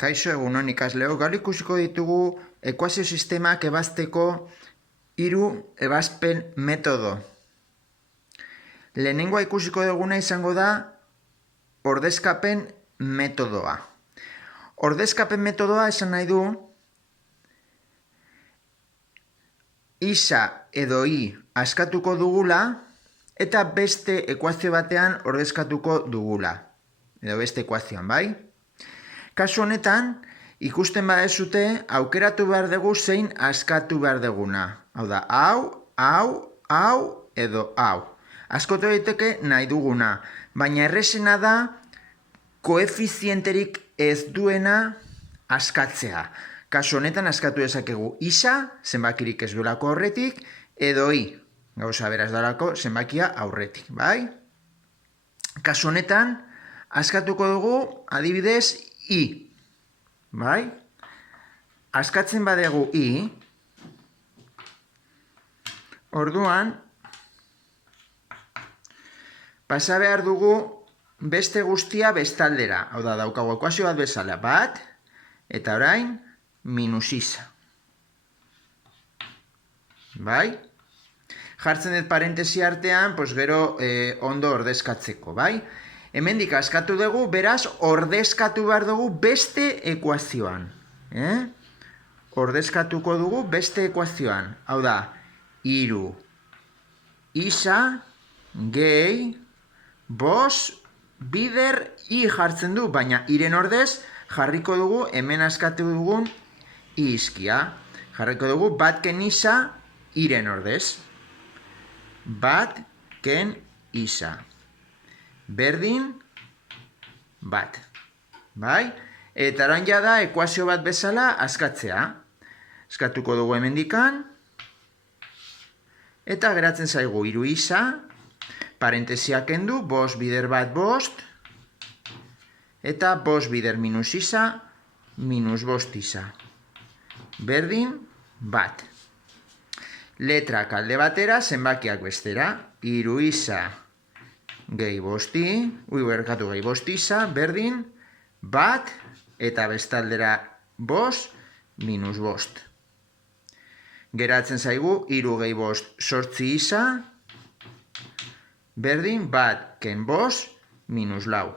Kaixo egunon ikasleo, gaur ikusiko ditugu ekuazio sistemak ebazteko 3 ebazpen metodo. Lehenengoa ikusiko duguna izango da ordezkapen metodoa. Ordezkapen metodoa esan nahi du isa edo i askatuko dugula eta beste ekuazio batean ordezkatuko dugula. Edo beste ekuazioan, bai? Kasu honetan, ikusten badezute, aukeratu behar dugu zein askatu behar duguna. Hau da, hau edo hau. Askotu daiteke nahi duguna, baina errezena da koefizienterik ez duena askatzea. Kasu honetan askatu dezakegu isa, zenbakirik ez duelako aurretik, edo i, gauza beraz dalako zenbakia aurretik, bai? Kasu honetan, askatuko dugu adibidez i, bai? Askatzen badegu i, orduan, pasa behar dugu beste guztia bestaldera. Hau da, daukagu ekuazio bat bezala, bat, eta orain, minus isa. Bai? Jartzen dut parentesi artean, gero ondo ordezkatzeko, bai? Hemendik askatu dugu, beraz, ordezkatu behar dugu beste ekuazioan. Ordezkatuko dugu beste ekuazioan. Hau da, 3 isa gehi 5 bider i jartzen du, baina iren ordez jarriko dugu hemen askatu dugun i iskia. Jarriko dugu bat ken isa iren ordez. Bat ken isa. Berdin, bat. Bai? Eta orain da ekuazio bat bezala askatzea. Askatuko dugu hemendikan. Eta geratzen zaigu 3 isa. Parentesiak kendu, 5 bider bat 5. Eta 5 bider minus isa, minus 5 isa. Berdin, bat. Letrak alde batera, zenbakiak bestera. 3 isa gehi 5 isa, berdin, bat, eta bestaldera 5 minus 5. Geratzen zaigu, 3 gehi 5 8 isa, berdin, bat ken 5 minus 4.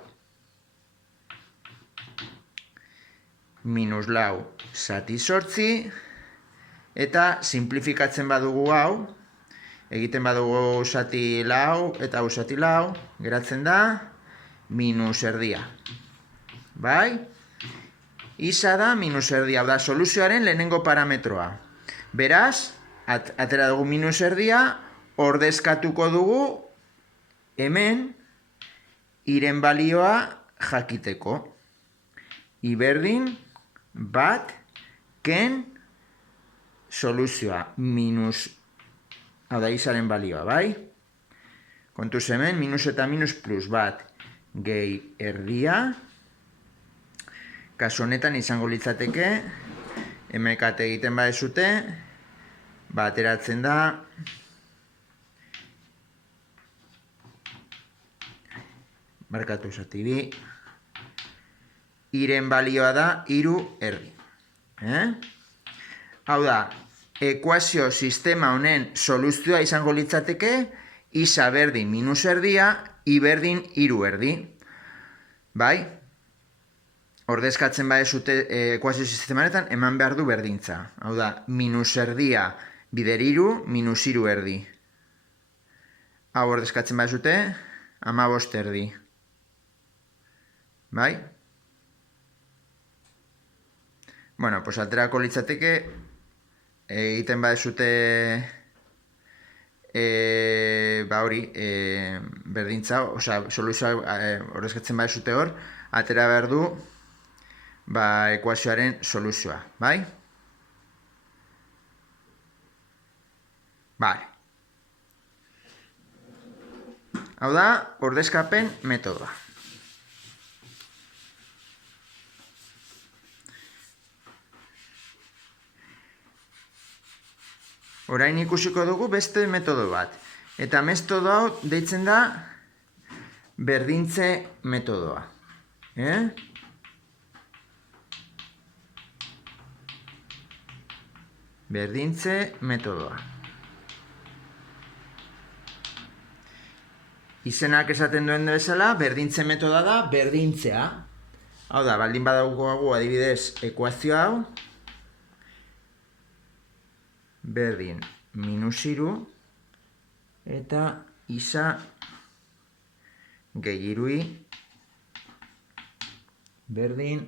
Minus 4 zati 8, eta simplifikatzen badugu hau, egiten badugu zati 4 eta hau zati 4, geratzen da, minus erdia. Bai? Isa da minus erdia, da soluzioaren lehenengo parametroa. Beraz, atera dugu minus erdia, ordezkatuko dugu hemen iren balioa jakiteko. Iberdin, bat, ken, soluzioa, minus, hau da isaren balioa, bai? Kontuz hemen, minus eta minus plus bat gehi erdia. Kasu honetan izango litzateke, emekat egiten badezute, bateratzen da, markatu zati bi, iren balioa da 3 erdi. Hau da, ekuazio sistema honen soluzioa izango litzateke, isa berdin minus erdia, i berdin 3 erdi. Bai? Ordezkatzen badezute ekuazio sistemaretan, eman behar du berdintza. Hau da, minus erdia bider 3, minus 3 erdi. Hau ordezkatzen badezute, 15 erdi. Bai? Bueno, aterako litzateke, egiten badezute, hori, berdintza, soluzioa ordezkatzen badezute hor, atera behar du, ekuazioaren soluzioa, bai? Bale. Hau da, ordezkapen metodoa. Orain ikusiko dugu beste metodo bat. Eta metodo hau deitzen da berdintze metodoa. berdintze metodoa. Izenak esaten duen bezala, berdintze metoda da berdintzea. Hau da, baldin badaukagu adibidez ekuazio hau, berdin minus 3 eta isa gehi 3i berdin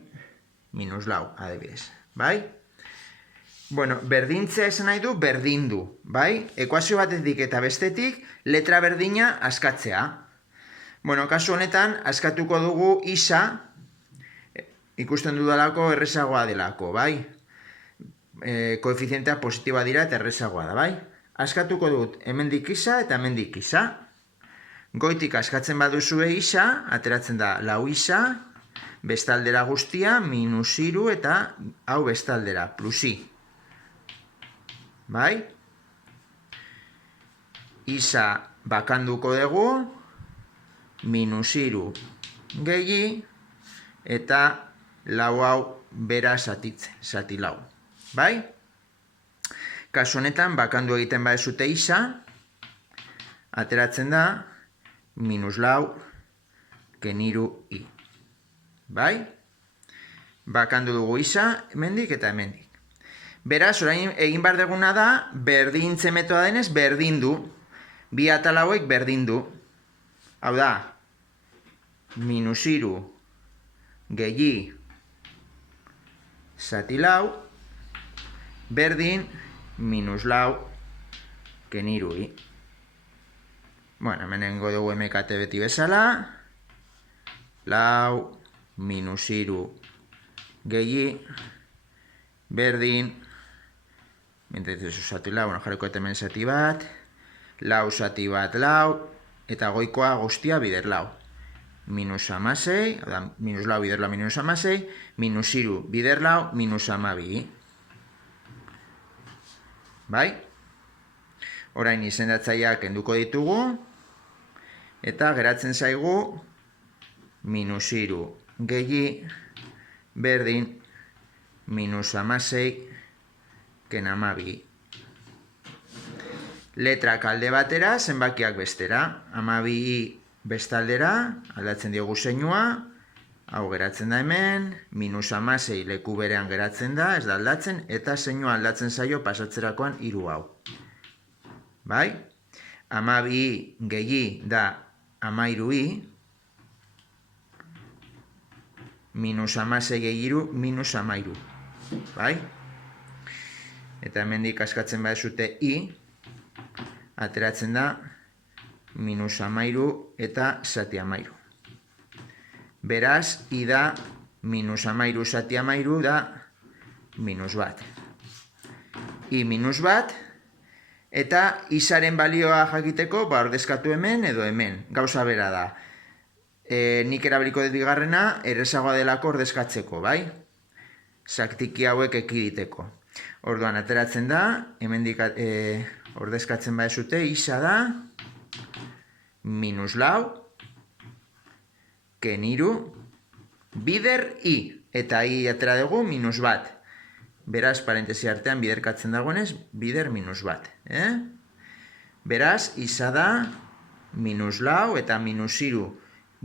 minus 4, adibidez, bai? Bueno, berdintzea esan nahi du berdindu, bai? Ekuazio batetik eta bestetik letra berdina askatzea. Bueno, kasu honetan askatuko dugu isa, ikusten dudalako errezagoa delako, bai? Koefizientea positiboa dira eta errezagoa da, bai? Askatuko dut hemendik isa eta hemendik isa. Goitik askatzen baduzue isa, ateratzen da 4 isa, bestaldera guztia, minus 3 eta hau bestaldera, plus i. Bai? Isa bakanduko dugu, minus 3 gehi, eta 4 hau bera zati 4. Bai? Kasu honetan, bakandu egiten badezute isa, ateratzen da, minus 4 keniru i. Bai? Bakandu dugu isa, hemendik eta hemendik. Beraz, orain egin behar duguna da, berdintze metoda denez, berdindu. Bi atal hauek berdindu. Hau da, minus 3 gehi zati 4, berdin minus 4 keniru i. Bueno, hemen egingo dugu MKT beti bezala. 4 minus 3 gehi berdin, mentretzu zati 4, bueno, jarriko eta hemen zati bat, 4 zati bat 4, eta goikoa guztia bider 4. Minus 16, minus 4 bider 4 minus 16, minus 3 bider 4 minus 12. Bai? Orain izendatzaileak kenduko ditugu, eta geratzen zaigu minus 3 gehi berdin minus 16 ken 12. Letrak alde batera, zenbakiak bestera. 12i bestaldera, aldatzen diogu zeinua, hau geratzen da hemen, minus 16 leku berean geratzen da, ez da aldatzen, eta zeinua aldatzen zaio pasatzerakoan 3 hau. Bai? 12i gehi da 13i, minus 16 gehi 3, minus 13. Bai? Eta hemendik askatzen badezute i, ateratzen da minus 13 eta zati 13. Beraz, i da minus 13 zati 13 da minus 1. I minus 1, eta isaren balioa jakiteko, ordezkatu hemen edo hemen. Gauza bera da. Nik erabiliko dut bigarrena, errezagoa delako ordezkatzeko, bai? Zaktiki hauek ekiditeko. Orduan, ateratzen da, hemendik ordezkatzen badezute, isa da, minus 4, keniru, bider i, eta i atera dugu minus 1. Beraz, parentesi artean biderkatzen dagoenez, bider minus 1. Beraz, isa da, minus 4 eta minus 3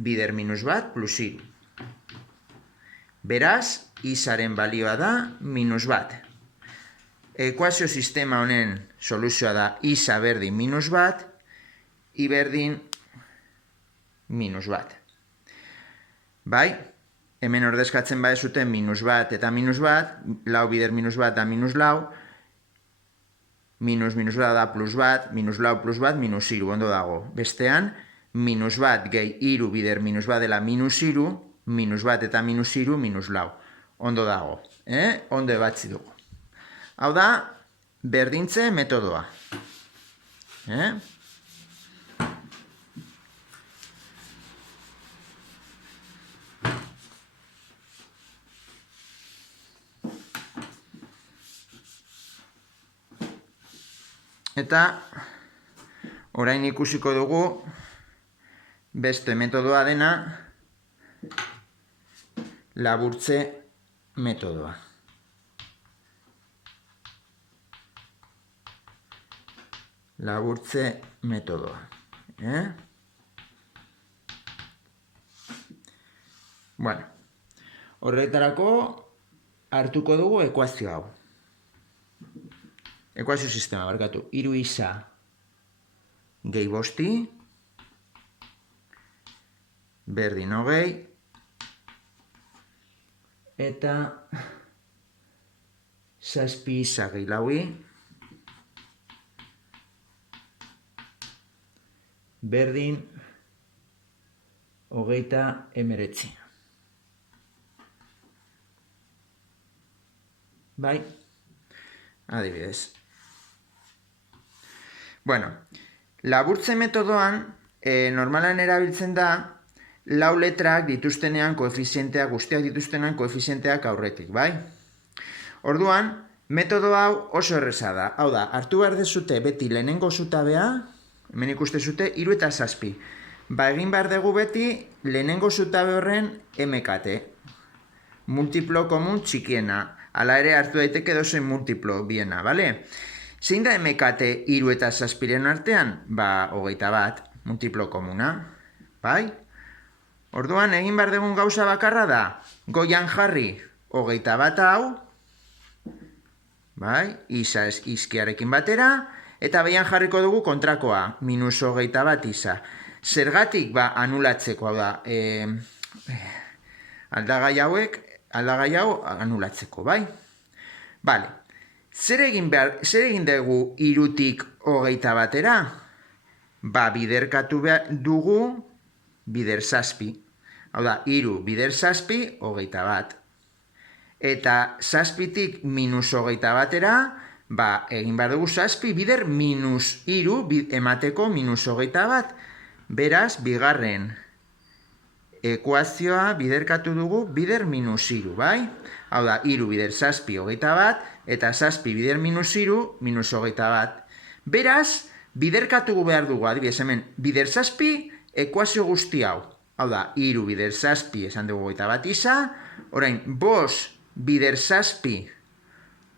bider minus 1 plus 3. Beraz, isaren balioa da minus 1. Ekuazio sistema honen soluzioa da isa berdin minus 1, i berdin minus 1. Bai? Hemen ordezkatzen badezuten minus 1 eta minus 1, 4 bider minus 1 da minus 4, minus 1 da plus 1, minus 4 plus 1, minus 3, ondo dago. Bestean, minus 1 gehi 3 bider minus 1 dela minus 3, minus 1 eta minus 3, minus 4. Ondo dago. Ondo ebatzi dugu. Hau da, berdintze metodoa. Eta, orain ikusiko dugu, beste metodoa dena, laburtze metodoa. laburtze metodoa. Bueno, horretarako hartuko dugu ekuazio hau. Ekuazio sistema, barkatu. 3 isa gehi bosti, berdin 20, eta 7 isa gehi laui, berdin 39. Bai, adibidez. Bueno, laburtze metodoan, normalan erabiltzen da, lau letrak dituztenean koefizienteak, guztiak dituztenean koefizienteak aurretik, bai? Orduan, metodo hau oso erreza da. Hau da, hartu behar dezute beti lehenengo zutabea, hemen ikuste zute, 3 eta 7. Ba, egin behar dugu beti lehenengo zutabe horren MKT. Multiplo komun txikiena. Hala ere hartu daiteke dozen multiplo biena, bale? Zein da MKT 3 eta 7 artean? Ba, 21, multiplo komuna, bai? Orduan, egin behar dugun gauza bakarra da, goian jarri 21 hau, bai? Isa izkiarekin batera, eta behian jarriko dugu kontrakoa, minus 21 isa. Zergatik, ba, anulatzeko, hau da, aldagai hau anulatzeko, bai? Bale, zer egin dugu 3tik 21-era? Ba, biderkatu dugu bider 7. Hau da, 3 bider 7, 21. Eta 7tik minus 21-era, ba, egin behar dugu 7 bider minus 3 emateko minus 21. Beraz, bigarren ekuazioa biderkatu dugu bider minus 3, bai? Hau da, 3 bider 7, 21, eta 7 bider minus 3, minus 21. Beraz, biderkatu behar dugu, adibidez hemen, bider 7 ekuazio guzti hau. Hau da, 3 bider 7 esan dugu 21 isa, orain, 5 bider 7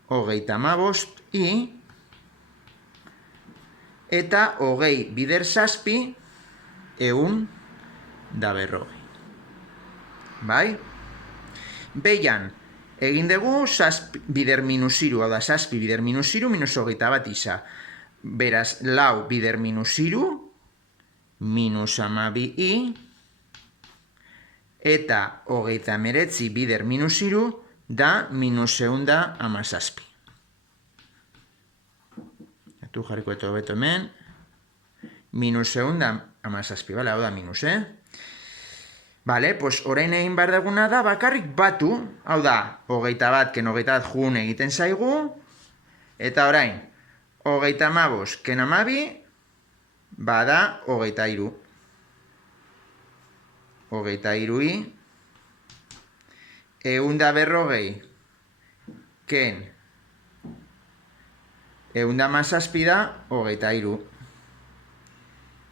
35 i, eta 20 bider 7 140. Bai? Beian, egin dugu bider minus 3, hau da, 7 bider minus 3, minus 21 isa. Beraz, lau bider minus 3, minus 12 i, eta 29 bider minus 3, da minus 117. Eta jarriko eto beto hemen, minus 117, bale, hau da minus, Bale, pues orain egin behar duguna da, bakarrik batu, hau da, 21 ken 21 jun egiten zaigu, eta orain, 35 ken 12, bada 23. 23 i, 140 ken 117 da 23.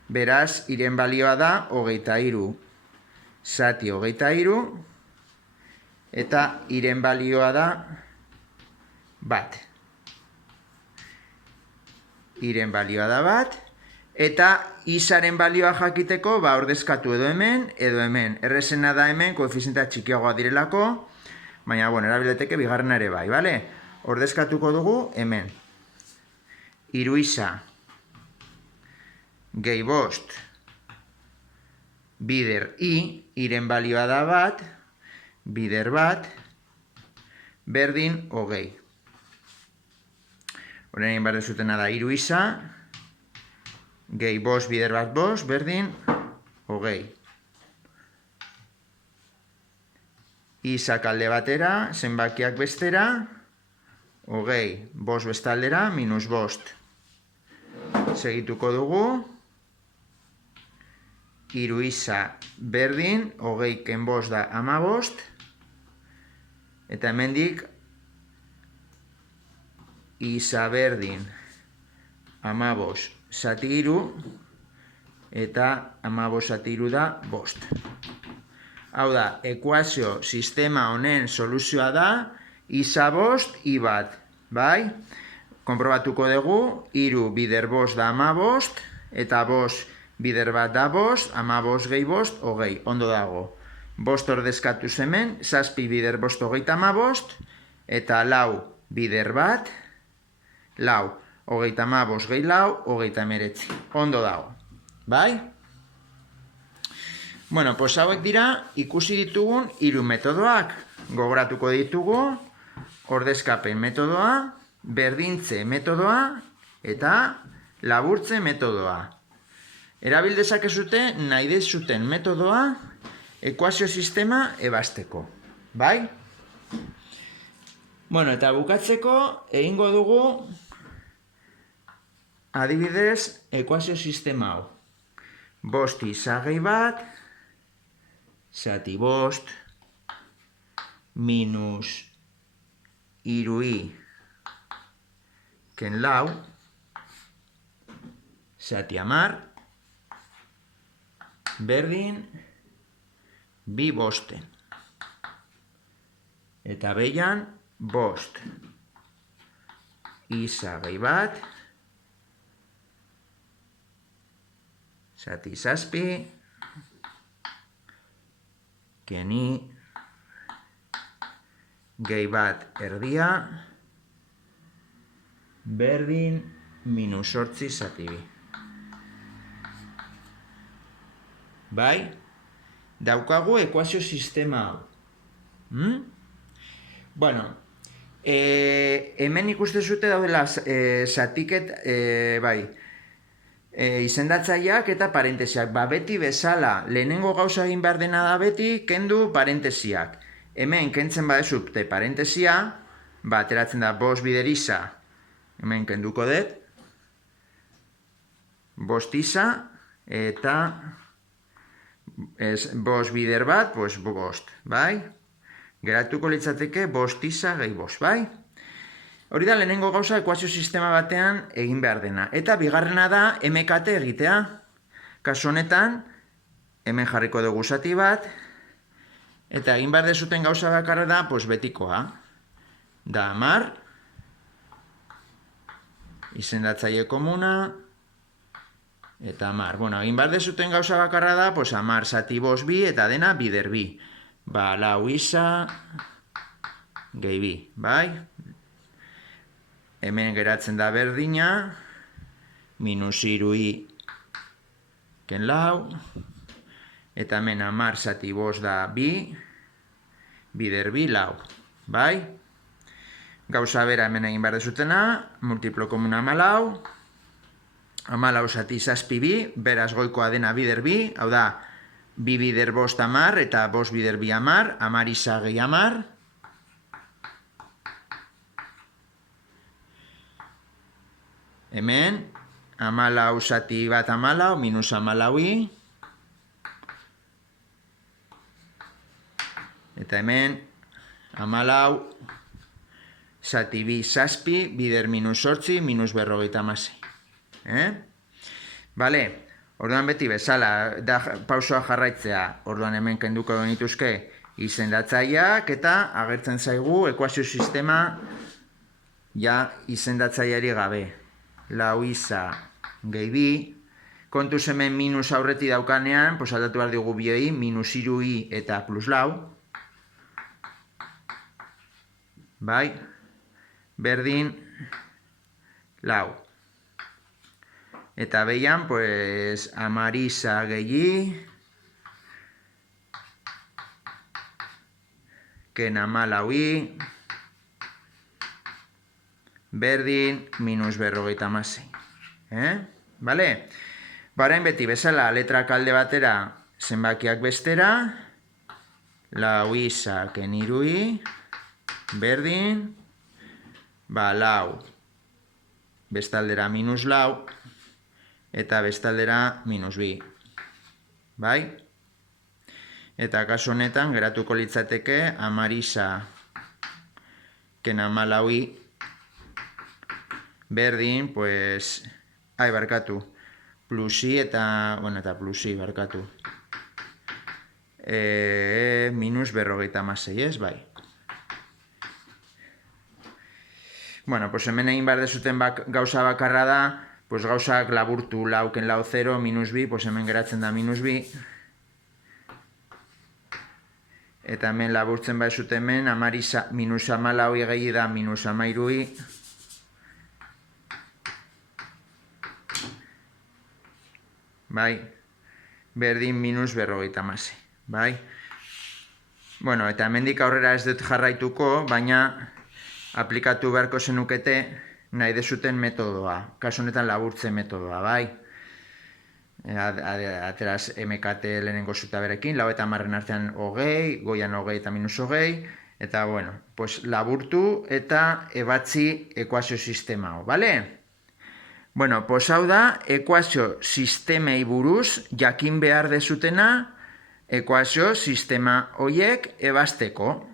Beraz, iren balioa da 23. Zati 23, eta iren balioa da bat. Iren balioa da bat, eta isaren balioa jakiteko, ba, ordezkatu edo hemen, Errezena da hemen, koefizientea txikiagoa direlako, baina, bueno, erabileteke bigarrena ere bai, bale? Ordezkatuko dugu hemen. 3 isa gehi bost bider i, iren balioa da bat, bider bat, berdin 20. Horren egin behar dezutena da 3 isa, gehi bost bider bat bost, berdin 20. Isak alde batera, zenbakiak bestera, 20, bost bestaldera, minus bost. Segituko dugu, 3 isa berdin, 20 ken bost da 15, eta hemendik isa berdin 15 zati 3, eta 15 zati 3 da bost. Hau da, ekuazio sistema honen soluzioa da, isa bost, i bat, bai? konprobatuko dugu, 3 bider bost da 15, eta 5 bider bat da 5, 15 gehi 5, 20, ondo dago. 5 ordezkatu hemen, 7 bider bost 35, eta 4 bider bat, 4, 35 gehi 4, 39, ondo dago. Bai? Bueno, pues hauek dira ikusi ditugun 3 metodoak. Gogoratuko ditugu, ordezkapen metodoa, berdintze metodoa eta laburtze metodoa. Erabil dezakezute nahi dezuten metodoa ekuazio sistema ebasteko. Bai? Bueno, eta bukatzeko egingo dugu adibidez ekuazio sistema hau. 5 isa gehi bat, zati 5, minus 3i ken 4, zati 10, berdin 2 bosten. Eta behian 5 isa gehi bat, zati 7, keni gehi bat erdia, berdin minus 8 zati 2. Bai? Daukagu ekuazio sistema hau. Bueno, hemen ikuste zute daudela zatiket, bai, izendatzaileak eta parentesiak. Beti bezala, lehenengo gauza egin behar dena da beti, kendu parentesiak. Hemen kentzen badezute parentesia, ateratzen da 5 bider isa, hemen kenduko dut, 5 isa, eta 5 bider bat, 5, bai? Geratuko litzateke 5 isa gehi 5, bai? Hori da lehenengo gauza ekuazio sistema batean egin behar dena. Eta bigarrena da MKT egitea. Kasu honetan, hemen jarriko dugu zati bat, eta egin behar dezuten gauza bakarra da, betikoa. Da 10, izendatzaile komuna, eta 10. Bueno, egin behar dezuten gauza bakarra da, 10 zati 5 bi, eta dena bider bi. 4 isa gehi bi, bai? Hemen geratzen da berdina, minus 3i ken 4, eta hemen 10 zati 5 da 2, bider bi 4, bai? Gauza bera hemen egin behar dezutena, multiplo komuna 14, 14 zati 7 bi, beraz goikoa dena bider bi, hau da, 2 bider 5 10, eta 5 bider bi 10, 10 isa gehi 10, hemen, 14 zati bat 14, minus 14i, eta hemen, 14 zati bi 7, bider minus 8, minus 56. Bale, orduan beti bezala, da pausoa jarraitzea, orduan hemen kenduko genituzke izendatzaileak, eta agertzen zaigu ekuazio sistema ja izendatzaileari gabe. 4 isa gehi bi, kontuz hemen minus aurreti daukanean, aldatu behar dugu bioi, minus 3i eta plus 4, bai, berdin 4. Eta behian, 10 isa gehi, ken 14i, berdin minus 56. Bale? Barain beti bezala, letrak alde batera, zenbakiak bestera, 4 isa ken 3i, berdin, 4, bestaldera minus 4, eta bestaldera minus 2. Bai? Eta kasu honetan, geratuko litzateke, 10 isa ken 14i, berdin, barkatu, plusi eta, eta plusi, barkatu. Minus 56, ez, bai. Bueno, pues hemen egin behar dezuten gauza bakarra da, pues gauzak laburtu lauken lau 0, minus bi, pues hemen geratzen da minus bi. Eta hemen laburtzen behar zuten hemen, minus 14 gehi da minus 13. Bai, berdin minus 50, bai. Bueno, eta hemendik aurrera ez dut jarraituko, baina aplikatu beharko zenukete nahi dezuten metodoa, kasu honetan laburtze metodoa, bai. Ateraz MKT lehenengo zutaberekin, lau eta marren artean hogei, goian hogei eta minus hogei, eta bueno, pues laburtu eta ebatzi ekuazio sistema hau, bale? Bueno, pues hau da, ekuazio sistemei buruz jakin behar dezutena, ekuazio sistema hoiek ebasteko.